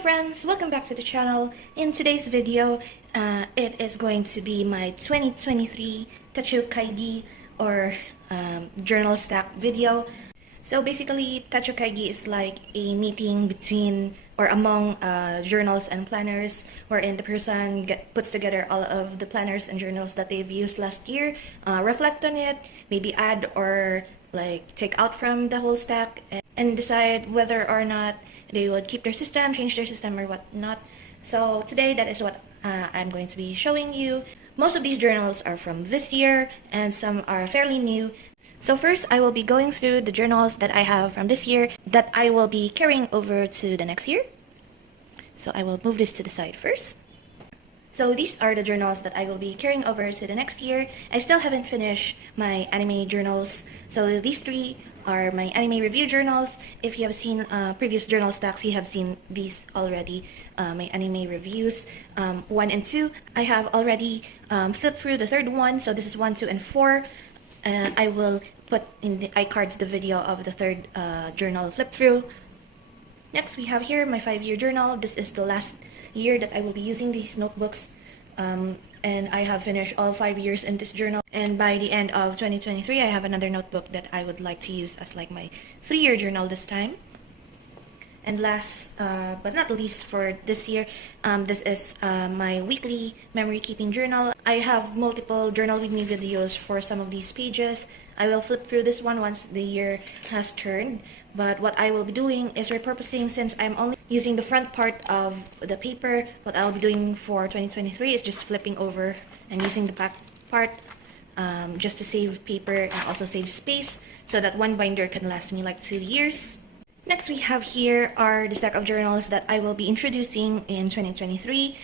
friends, welcome back to the channel. In today's video, it is going to be my 2023 Techo Kaigi or journal stack video. So basically, Techo Kaigi is like a meeting between or among journals and planners, wherein the person puts together all of the planners and journals that they've used last year, reflect on it, maybe add or like take out from the whole stack, and decide whether or not they would keep their system, change their system, or whatnot. So today, that is what I'm going to be showing you. Most of these journals are from this year, and some are fairly new. So first, I will be going through the journals that I have from this year that I will be carrying over to the next year. So I will move this to the side first. So these are the journals that I will be carrying over to the next year. I still haven't finished my anime journals. So these three are my anime review journals. If you have seen previous journal stacks, you have seen these already, my anime reviews 1 and 2. I have already flipped through the third one, so this is 1, 2, and 4. I will put in the iCards the video of the third journal flip through. Next, we have here my 5-year journal. This is the last year that I will be using these notebooks, and I have finished all 5 years in this journal. And by the end of 2023, I have another notebook that I would like to use as like my 3-year journal this time. And last but not least for this year, this is my weekly memory keeping journal. I have multiple journal with me videos for some of these pages. I will flip through this one once the year has turned. But what I will be doing is repurposing, since I'm only using the front part of the paper. What I'll be doing for 2023 is just flipping over and using the back part just to save paper and also save space, so that one binder can last me like 2 years. Next, we have here are the stack of journals that I will be introducing in 2023.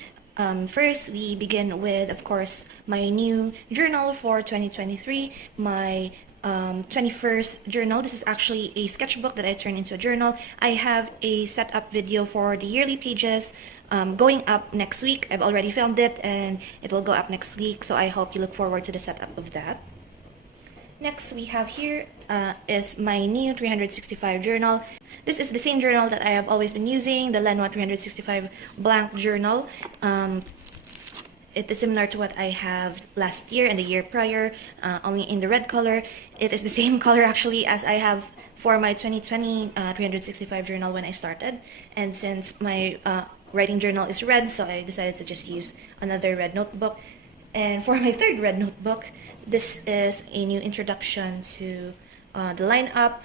First, we begin with, of course, my new journal for 2023, my 21st journal. This is actually a sketchbook that I turned into a journal. I have a setup video for the yearly pages going up next week. I've already filmed it and it will go up next week, so I hope you look forward to the setup of that. Next, we have here is my new 365 journal. This is the same journal that I have always been using, the Lenwa 365 blank journal. It is similar to what I have last year and the year prior, only in the red color. It is the same color actually as I have for my 2020 365 journal when I started. And since my writing journal is red, so I decided to just use another red notebook. And for my third red notebook, this is a new introduction to the lineup.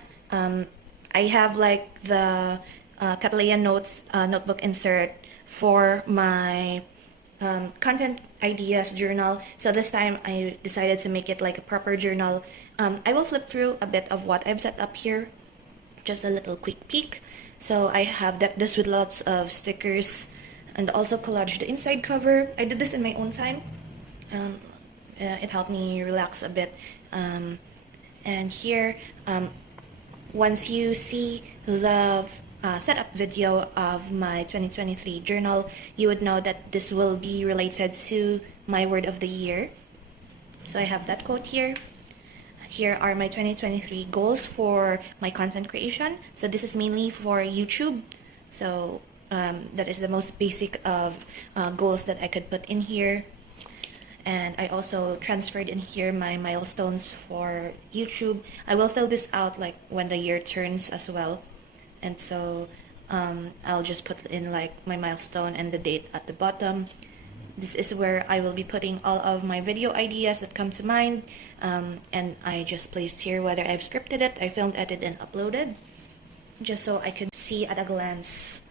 I have like the Catalan Notes notebook insert for my content ideas journal. So this time I decided to make it like a proper journal. I will flip through a bit of what I've set up here, just a little quick peek. So I have decked this with lots of stickers and also collaged the inside cover. I did this in my own time. It helped me relax a bit. And here, once you see the setup video of my 2023 journal, you would know that this will be related to my word of the year. So I have that quote here. Here are my 2023 goals for my content creation. So this is mainly for YouTube. So that is the most basic of goals that I could put in here. And I also transferred in here my milestones for YouTube. I will fill this out like when the year turns as well. And so I'll just put in like my milestone and the date at the bottom. This is where I will be putting all of my video ideas that come to mind. And I just placed here whether I've scripted it, I filmed, edited, and uploaded, just so I could see at a glance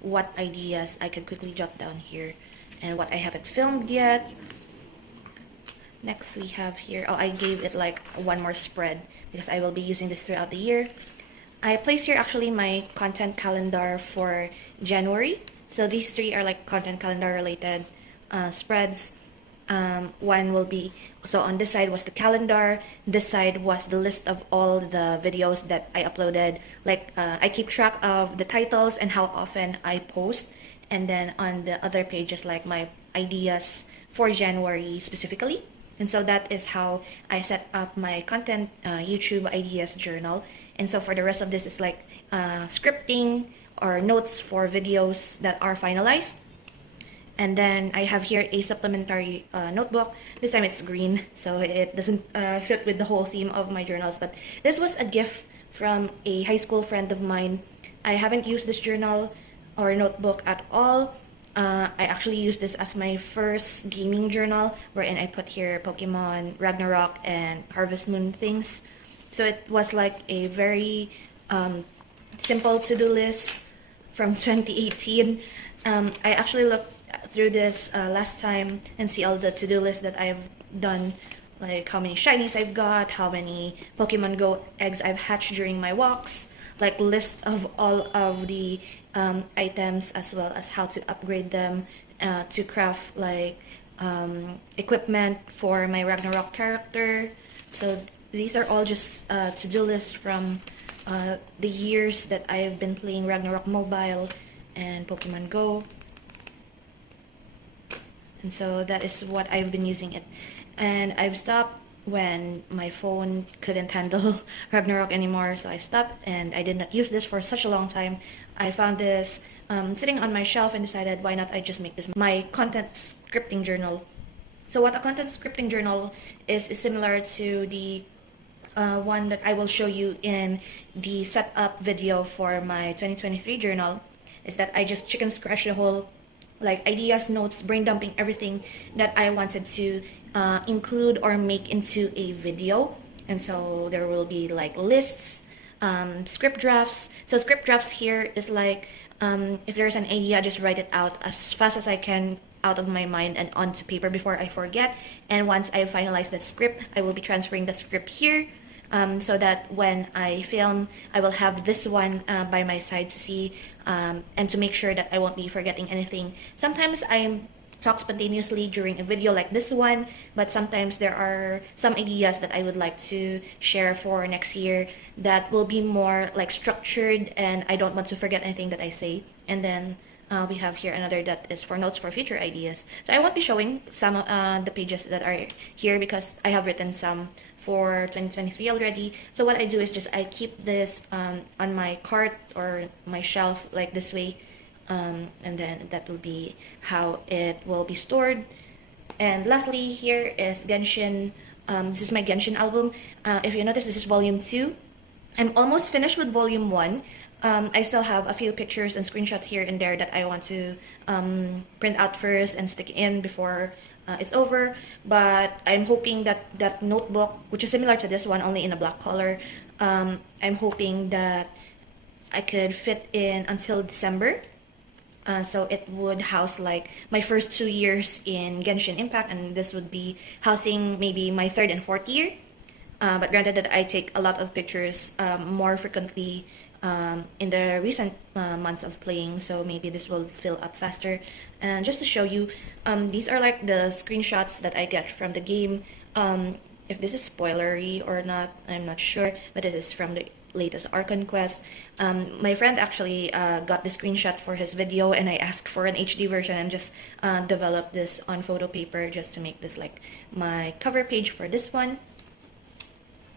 what ideas I could quickly jot down here and what I haven't filmed yet. Next, we have here, I gave it like one more spread because I will be using this throughout the year. I placed here actually my content calendar for January. So these three are like content calendar related spreads. One will be, so on this side was the calendar, this side was the list of all the videos that I uploaded. Like I keep track of the titles and how often I post. And then on the other pages, like my ideas for January specifically. And so that is how I set up my content YouTube ideas journal. And so for the rest of this is like scripting or notes for videos that are finalized. And then I have here a supplementary notebook. This time it's green, so it doesn't fit with the whole theme of my journals. But this was a gift from a high school friend of mine. I haven't used this journal or notebook at all. I actually used this as my first gaming journal, wherein I put here Pokemon, Ragnarok, and Harvest Moon things. So it was like a very simple to-do list from 2018. I actually looked through this last time and see all the to-do lists that I've done, like how many shinies I've got, how many Pokemon Go eggs I've hatched during my walks, like list of all of the items, as well as how to upgrade them to craft like equipment for my Ragnarok character. So these are all just to-do lists from the years that I've been playing Ragnarok Mobile and Pokemon Go. And so that is what I've been using it. And I've stopped when my phone couldn't handle Ragnarok anymore, so I stopped and I did not use this for such a long time. I found this sitting on my shelf and decided why not I just make this my content scripting journal. So what a content scripting journal is similar to the one that I will show you in the setup video for my 2023 journal, is that I just chicken scratch the whole like ideas, notes, brain dumping, everything that I wanted to include or make into a video. And so there will be like lists, script drafts. So script drafts here is like if there's an idea, just write it out as fast as I can out of my mind and onto paper before I forget. And once I finalize that script, I will be transferring the script here, so that when I film, I will have this one by my side to see and to make sure that I won't be forgetting anything. Sometimes I talk spontaneously during a video like this one, but sometimes there are some ideas that I would like to share for next year that will be more like structured, and I don't want to forget anything that I say. And then we have here another that is for notes for future ideas. So I won't be showing some of the pages that are here because I have written some for 2023 already. So what I do is just I keep this on my cart or my shelf like this way, and then that will be how it will be stored. And lastly, here is Genshin. This is my Genshin album. If you notice, this is volume 2. I'm almost finished with volume 1. I still have a few pictures and screenshots here and there that I want to print out first and stick in before it's over. But I'm hoping that that notebook, which is similar to this one, only in a black color, I'm hoping that I could fit in until December. So it would house like my first 2 years in Genshin Impact, and this would be housing maybe my 3rd and 4th year. But granted that I take a lot of pictures more frequently in the recent months of playing, so maybe this will fill up faster. And just to show you, these are like the screenshots that I get from the game. If this is spoilery or not, I'm not sure, but it is from the latest Archon quest. My friend actually got the screenshot for his video, and I asked for an HD version and just developed this on photo paper just to make this like my cover page for this one.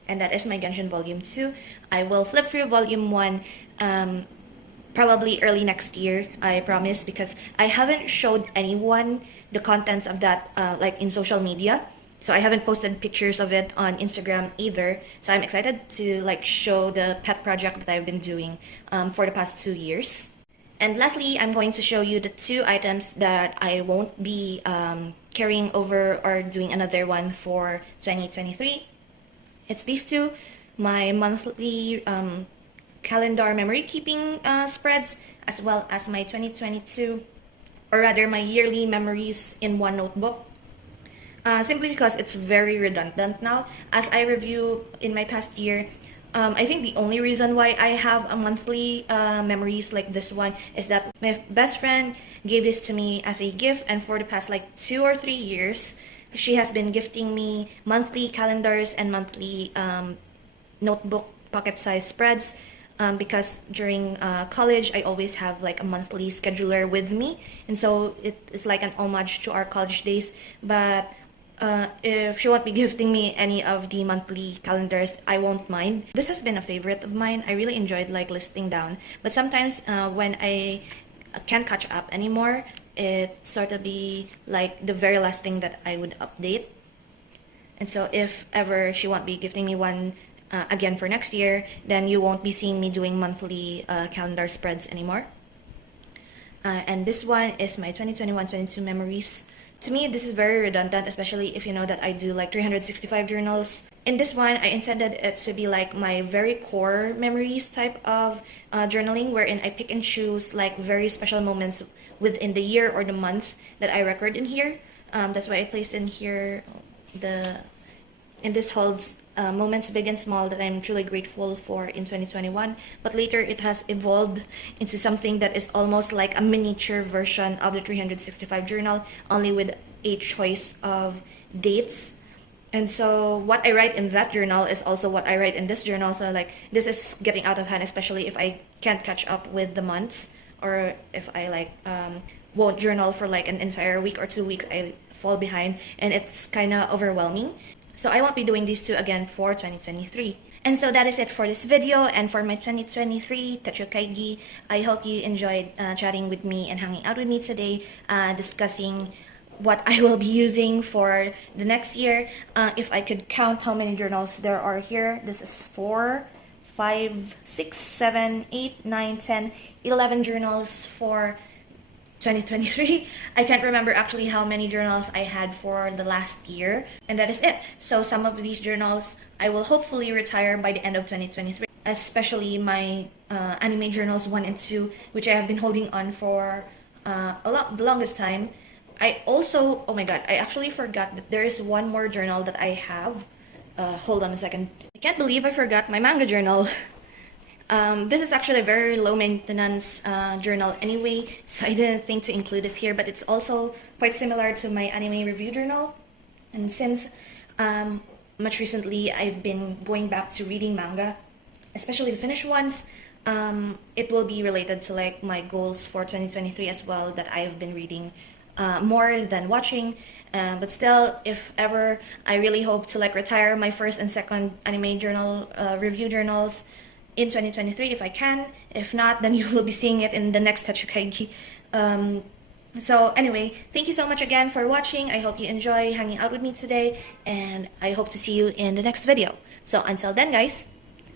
And that is my Genshin Volume 2. I will flip through Volume 1 probably early next year, I promise, because I haven't showed anyone the contents of that like in social media. So I haven't posted pictures of it on Instagram either. So I'm excited to like show the pet project that I've been doing for the past 2 years. And lastly, I'm going to show you the 2 items that I won't be carrying over or doing another one for 2023. It's these 2, my monthly calendar memory keeping spreads, as well as my 2022, or rather my yearly memories in one notebook. Simply because it's very redundant now. As I review in my past year, I think the only reason why I have a monthly memories like this one is that my best friend gave this to me as a gift, and for the past like 2 or 3 years, she has been gifting me monthly calendars and monthly notebook pocket-sized spreads, because during college I always have like a monthly scheduler with me, and so it is like an homage to our college days. But if she won't be gifting me any of the monthly calendars, I won't mind. This has been a favorite of mine. I really enjoyed like listing down, but sometimes when I can't catch up anymore, it sort of be like the very last thing that I would update. And so if ever she won't be gifting me one again for next year, then you won't be seeing me doing monthly calendar spreads anymore. And this one is my 2021-22 memories. To me, this is very redundant, especially if you know that I do like 365 journals. In this one, I intended it to be like my very core memories type of journaling, wherein I pick and choose like very special moments within the year or the month that I record in here. That's why I placed in here this holds moments big and small that I'm truly grateful for in 2021, but later it has evolved into something that is almost like a miniature version of the 365 journal, only with a choice of dates. And so what I write in that journal is also what I write in this journal. So like this is getting out of hand, especially if I can't catch up with the months, or if I like won't journal for like an entire week or 2 weeks, I fall behind and it's kind of overwhelming. So I won't be doing these two again for 2023. And so that is it for this video and for my 2023 Techo Kaigi. I hope you enjoyed chatting with me and hanging out with me today, discussing what I will be using for the next year. If I could count how many journals there are here, this is 4, 5, 6, 7, 8, 9, 10, 11 journals for 2023. I can't remember actually how many journals I had for the last year, and that is it. So some of these journals I will hopefully retire by the end of 2023, especially my anime journals 1 and 2, which I have been holding on for the longest time. I also, oh my god, I actually forgot that there is one more journal that I have. Hold on a second. I can't believe I forgot my manga journal. This is actually a very low maintenance journal anyway, so I didn't think to include this here, but it's also quite similar to my anime review journal. And since much recently I've been going back to reading manga, especially the finished ones, it will be related to like my goals for 2023 as well, that I've been reading more than watching. But still, if ever, I really hope to like retire my first and second anime journal review journals in 2023 if I can. If not, then you will be seeing it in the next Techo Kaigi. So anyway, thank you so much again for watching. I hope you enjoy hanging out with me today, and I hope to see you in the next video. So until then guys,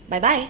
bye bye.